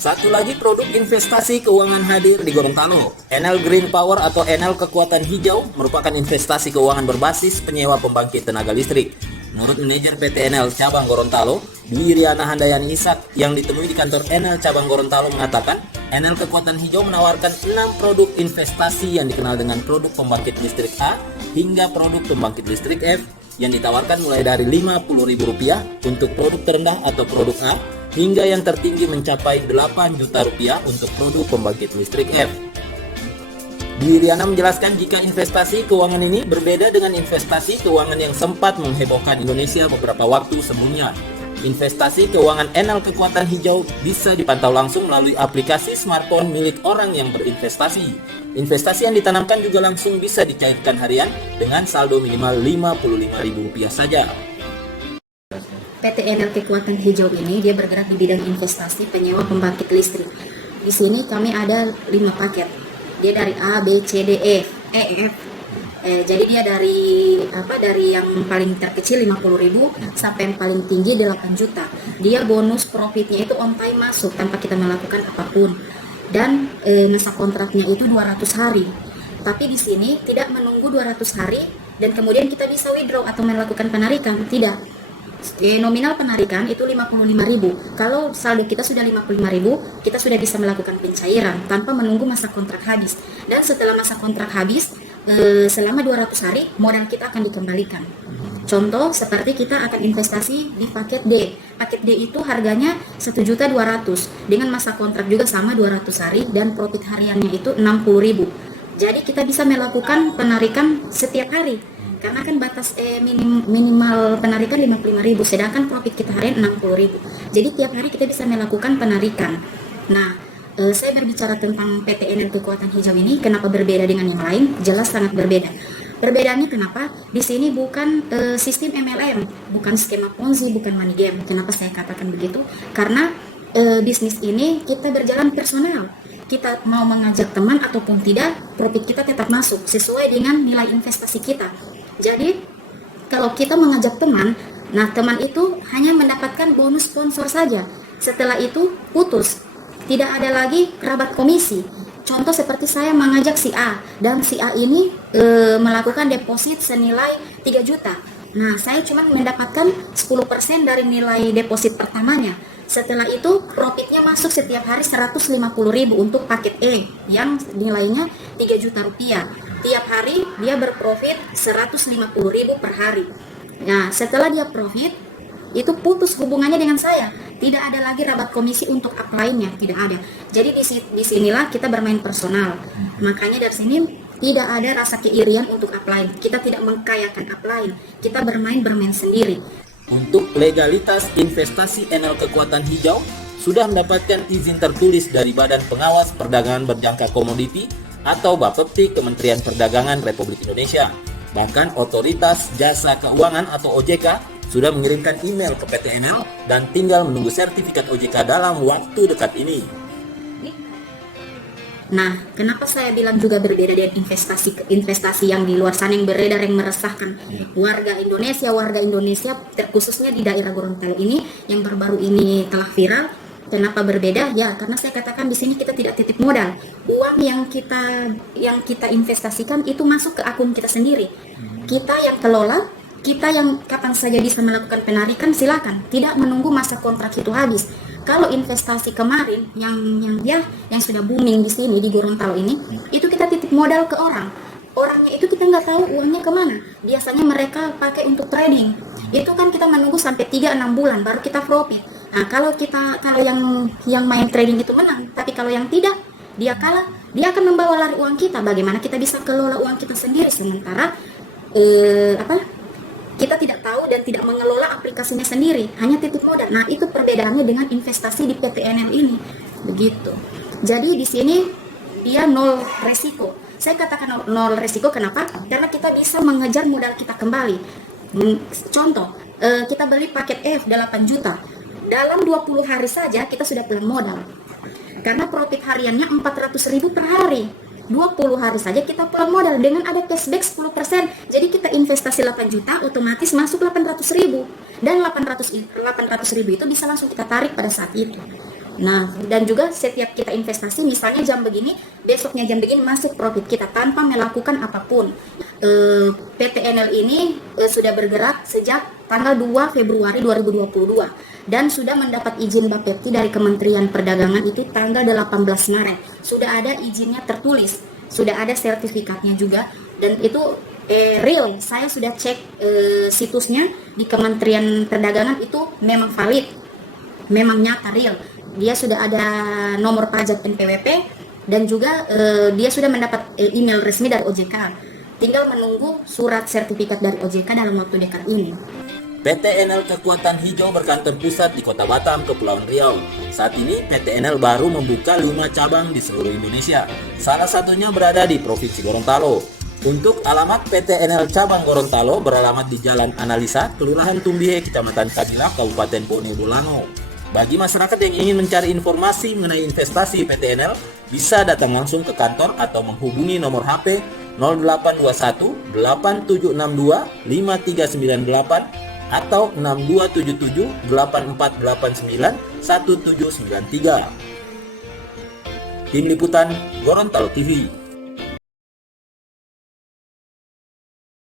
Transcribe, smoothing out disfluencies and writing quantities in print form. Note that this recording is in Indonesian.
Satu lagi produk investasi keuangan hadir di Gorontalo. Enel Green Power atau Enel Kekuatan Hijau merupakan investasi keuangan berbasis penyewa pembangkit tenaga listrik. Menurut manajer PT Enel cabang Gorontalo, Dwi Riana Handayani Ishak yang ditemui di kantor Enel cabang Gorontalo mengatakan, Enel Kekuatan Hijau menawarkan 6 produk investasi yang dikenal dengan produk pembangkit listrik A hingga produk pembangkit listrik F yang ditawarkan mulai dari Rp50.000 untuk produk terendah atau produk A hingga yang tertinggi mencapai Rp8 juta untuk produk pembangkit listrik F. Dwi Riana menjelaskan jika investasi keuangan ini berbeda dengan investasi keuangan yang sempat menghebohkan Indonesia beberapa waktu sebelumnya. Investasi keuangan Enel Kekuatan Hijau bisa dipantau langsung melalui aplikasi smartphone milik orang yang berinvestasi. Investasi yang ditanamkan juga langsung bisa dicairkan harian dengan saldo minimal Rp55.000 saja. PT Enel Kekuatan Hijau ini dia bergerak di bidang investasi penyewa pembangkit listrik. Di sini kami ada 5 paket. Dia dari A, B, C, D, E, F. Jadi dia dari yang paling terkecil 50.000 sampai yang paling tinggi 8 juta. Dia bonus profitnya itu on time masuk tanpa kita melakukan apapun. Dan masa kontraknya itu 200 hari. Tapi di sini tidak menunggu 200 hari dan kemudian kita bisa withdraw atau melakukan penarikan, tidak. Nominal penarikan itu 55.000. Kalau saldo kita sudah 55.000, kita sudah bisa melakukan pencairan tanpa menunggu masa kontrak habis. Dan setelah masa kontrak habis, selama 200 hari modal kita akan dikembalikan. Contoh seperti kita akan investasi di paket D. Paket D itu harganya 1.200.000 dengan masa kontrak juga sama 200 hari dan profit hariannya itu 60.000. Jadi kita bisa melakukan penarikan setiap hari. Karena kan batas minimal penarikan 55.000, sedangkan profit kita harian 60.000. Jadi tiap hari kita bisa melakukan penarikan. Nah, saya berbicara tentang PT Enel Kekuatan Hijau ini, kenapa berbeda dengan yang lain? Jelas sangat berbeda. Perbedaannya kenapa? Di sini bukan sistem MLM, bukan skema Ponzi, bukan money game. Kenapa saya katakan begitu? Karena bisnis ini kita berjalan personal. Kita mau mengajak teman ataupun tidak, profit kita tetap masuk sesuai dengan nilai investasi kita. Jadi kalau kita mengajak teman, nah teman itu hanya mendapatkan bonus sponsor saja. Setelah itu putus, tidak ada lagi kerabat komisi. Contoh seperti saya mengajak si A dan si A ini melakukan deposit senilai 3 juta. Nah saya cuma mendapatkan 10% dari nilai deposit pertamanya. Setelah itu profitnya masuk setiap hari 150.000 untuk paket E yang nilainya 3 juta rupiah. Tiap hari dia berprofit 150.000 per hari. Nah setelah dia profit itu putus hubungannya dengan saya. Tidak ada lagi rabat komisi untuk upline-nya, tidak ada. Jadi disinilah kita bermain personal. Makanya dari sini tidak ada rasa keirian untuk upline. Kita tidak mengkayakan upline. Kita bermain sendiri. Untuk legalitas investasi Enel Kekuatan Hijau sudah mendapatkan izin tertulis dari Badan Pengawas Perdagangan Berjangka Komoditi atau Bapepti Kementerian Perdagangan Republik Indonesia. Bahkan Otoritas Jasa Keuangan atau OJK sudah mengirimkan email ke PT Enel dan tinggal menunggu sertifikat OJK dalam waktu dekat ini. Nah, kenapa saya bilang juga berbeda dengan investasi yang di luar sana yang beredar yang meresahkan warga Indonesia terkhususnya di daerah Gorontalo ini yang baru-baru ini telah viral. Kenapa berbeda? Ya, karena saya katakan di sini kita tidak titip modal. Uang yang kita investasikan itu masuk ke akun kita sendiri. Kita yang kelola, kita yang kapan saja bisa melakukan penarikan silakan, tidak menunggu masa kontrak itu habis. Kalau investasi kemarin yang sudah booming di sini di Gorontalo ini, itu kita titip modal ke orang. Orangnya itu kita nggak tahu uangnya kemana. Biasanya mereka pakai untuk trading. Itu kan kita menunggu sampai 3-6 bulan baru kita profit. Nah, kalau yang main trading itu menang, tapi kalau yang tidak, dia kalah, dia akan membawa lari uang kita. Bagaimana kita bisa kelola uang kita sendiri sementara kita tidak tahu dan tidak mengelola aplikasinya sendiri, hanya titip modal. Nah, itu perbedaannya dengan investasi di PT Enel ini. Begitu. Jadi di sini dia nol resiko. Saya katakan nol resiko kenapa? Karena kita bisa mengejar modal kita kembali. Contoh, kita beli paket F 8 juta. Dalam 20 hari saja kita sudah pulang modal. Karena profit hariannya 400.000 per hari. 20 hari saja kita pulang modal dengan ada cashback 10%. Jadi kita investasi 8 juta otomatis masuk 800.000 dan 800.000 itu bisa langsung kita tarik pada saat itu. Nah, dan juga setiap kita investasi, misalnya jam begini, besoknya jam begini masuk profit kita tanpa melakukan apapun. PTNL ini sudah bergerak sejak tanggal 2 Februari 2022 dan sudah mendapat izin Bapepti dari Kementerian Perdagangan itu tanggal 18 Maret. Sudah ada izinnya tertulis, sudah ada sertifikatnya juga, dan itu real. Saya sudah cek situsnya di Kementerian Perdagangan, itu memang valid, memang nyata, real. Dia sudah ada nomor pajak NPWP dan juga dia sudah mendapat email resmi dari OJK. Tinggal menunggu surat sertifikat dari OJK dalam waktu dekat ini. PTNL Kekuatan Hijau berkantor pusat di Kota Batam, Kepulauan Riau. Saat ini PTNL baru membuka 5 cabang di seluruh Indonesia. Salah satunya berada di Provinsi Gorontalo. Untuk alamat PTNL cabang Gorontalo beralamat di Jalan Analisa, Kelurahan Tumbihe, Kecamatan Kadila, Kabupaten Bone Bolango. Bagi masyarakat yang ingin mencari informasi mengenai investasi PTNL, bisa datang langsung ke kantor atau menghubungi nomor HP 0821 8762 5398 atau 6277 8489 1793. Tim Liputan Gorontalo TV.